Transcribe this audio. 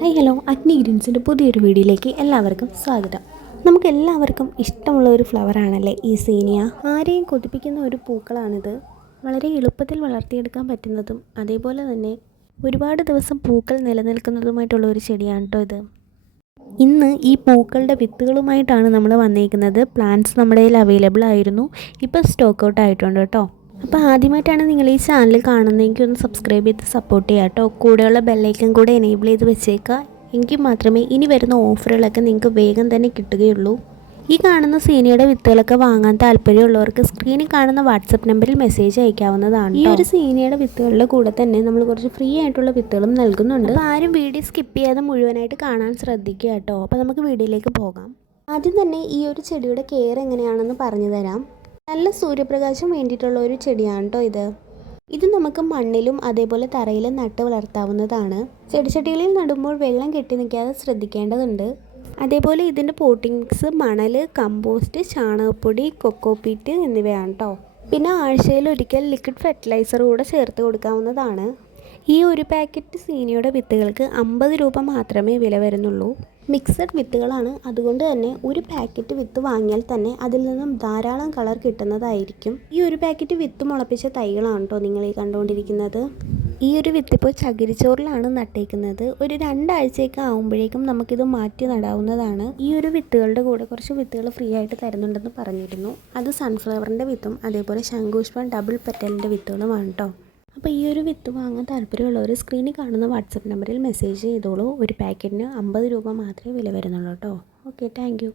Hi hello അഗ്നി ഗ്രീൻസിൻ്റെ പുതിയൊരു വീഡിയോയിലേക്ക് എല്ലാവർക്കും സ്വാഗതം. നമുക്കെല്ലാവർക്കും ഇഷ്ടമുള്ള ഒരു ഫ്ലവറാണല്ലേ ഈ സീനിയ. ആരെയും കൊതിപ്പിക്കുന്ന ഒരു പൂക്കളാണിത്. വളരെ എളുപ്പത്തിൽ വളർത്തിയെടുക്കാൻ പറ്റുന്നതും അതേപോലെ തന്നെ ഒരുപാട് ദിവസം പൂക്കൾ നിലനിൽക്കുന്നതുമായിട്ടുള്ള ഒരു ചെടിയാണ് കേട്ടോ ഇത്. ഇന്ന് ഈ പൂക്കളുടെ വിത്തുകളുമായിട്ടാണ് നമ്മൾ വന്നേക്കുന്നത്. പ്ലാന്റ്സ് നമ്മുടെ കയ്യിൽ അവൈലബിൾ ആയിരുന്നു, ഇപ്പോൾ സ്റ്റോക്ക് ഔട്ട് ആയിട്ടുണ്ട് കേട്ടോ. അപ്പോൾ ആദ്യമായിട്ടാണ് നിങ്ങൾ ഈ ചാനൽ കാണുന്നതെങ്കിൽ ഒന്ന് സബ്സ്ക്രൈബ് ചെയ്ത് സപ്പോർട്ട് ചെയ്യുക കേട്ടോ. കൂടെയുള്ള ബെല്ലൈക്കൻ കൂടെ എനേബിൾ ചെയ്ത് വെച്ചേക്കുക. എങ്കിൽ മാത്രമേ ഇനി വരുന്ന ഓഫറുകളൊക്കെ നിങ്ങൾക്ക് വേഗം തന്നെ കിട്ടുകയുള്ളൂ. ഈ കാണുന്ന സീനിയുടെ വിത്തുകളൊക്കെ വാങ്ങാൻ താല്പര്യമുള്ളവർക്ക് സ്ക്രീനിൽ കാണുന്ന വാട്സപ്പ് നമ്പറിൽ മെസ്സേജ് അയക്കാവുന്നതാണ്. ഈ ഒരു സീനിയുടെ വിത്തുകളുടെ കൂടെ തന്നെ നമ്മൾ കുറച്ച് ഫ്രീ ആയിട്ടുള്ള വിത്തുകളും നൽകുന്നുണ്ട്. അപ്പോൾ ആരും വീഡിയോ സ്കിപ്പ് ചെയ്യാതെ മുഴുവനായിട്ട് കാണാൻ ശ്രദ്ധിക്കുക കേട്ടോ. അപ്പോൾ നമുക്ക് വീഡിയോയിലേക്ക് പോകാം. ആദ്യം തന്നെ ഈ ഒരു ചെടിയുടെ കെയർ എങ്ങനെയാണെന്ന് പറഞ്ഞു തരാം. നല്ല സൂര്യപ്രകാശം വേണ്ടിയിട്ടുള്ള ഒരു ചെടിയാണ് കേട്ടോ ഇത് നമുക്ക് മണ്ണിലും അതേപോലെ തറയിലും നട്ട് വളർത്താവുന്നതാണ്. ചെടിച്ചട്ടികളിൽ നടുമ്പോൾ വെള്ളം കെട്ടി നിൽക്കാതെ ശ്രദ്ധിക്കേണ്ടതുണ്ട്. അതേപോലെ ഇതിൻ്റെ പോട്ടിംഗ് മിക്സ് മണൽ, കമ്പോസ്റ്റ്, ചാണകപ്പൊടി, കൊക്കോപീറ്റ് എന്നിവയാണ് കേട്ടോ. പിന്നെ ആഴ്ചയിൽ ഒരിക്കൽ ലിക്വിഡ് ഫെർട്ടിലൈസർ കൂടെ ചേർത്ത് കൊടുക്കാവുന്നതാണ്. ഈ ഒരു പാക്കറ്റ് സീനിയുടെ വിത്തുകൾക്ക് 50 രൂപ മാത്രമേ വില വരുന്നുള്ളൂ. മിക്സഡ് വിത്തുകളാണ്, അതുകൊണ്ട് തന്നെ ഒരു പാക്കറ്റ് വിത്ത് വാങ്ങിയാൽ തന്നെ അതിൽ നിന്നും ധാരാളം കളർ കിട്ടുന്നതായിരിക്കും. ഈ ഒരു പാക്കറ്റ് വിത്ത് മുളപ്പിച്ച തൈകളാണ് കേട്ടോ നിങ്ങൾ ഈ കണ്ടുകൊണ്ടിരിക്കുന്നത്. ഈ ഒരു വിത്തിപ്പോൾ ചകിരിച്ചോറിലാണ് നട്ടേക്കുന്നത്. ഒരു 2 ആഴ്ചയൊക്കെ ആകുമ്പോഴേക്കും നമുക്കിത് മാറ്റി നടാവുന്നതാണ്. ഈ ഒരു വിത്തുകളുടെ കൂടെ കുറച്ച് വിത്തുകൾ ഫ്രീ ആയിട്ട് തരുന്നുണ്ടെന്ന് പറഞ്ഞിരുന്നു. അത് സൺഫ്ലവറിൻ്റെ വിത്തും അതേപോലെ ശംഖുപുഷ്പം ഡബിൾ പെറ്റലിൻ്റെ വിത്തുകളുമാണ് കേട്ടോ. അപ്പോൾ ഈ ഒരു വിത്ത് വാങ്ങാൻ താല്പര്യമുള്ളവർ സ്ക്രീനിൽ കാണുന്ന വാട്സപ്പ് നമ്പറിൽ മെസ്സേജ് ചെയ്തോളൂ. ഒരു പാക്കറ്റിന് 50 രൂപ മാത്രമേ വില വരുന്നുള്ളൂ കേട്ടോ. Okay, thank you.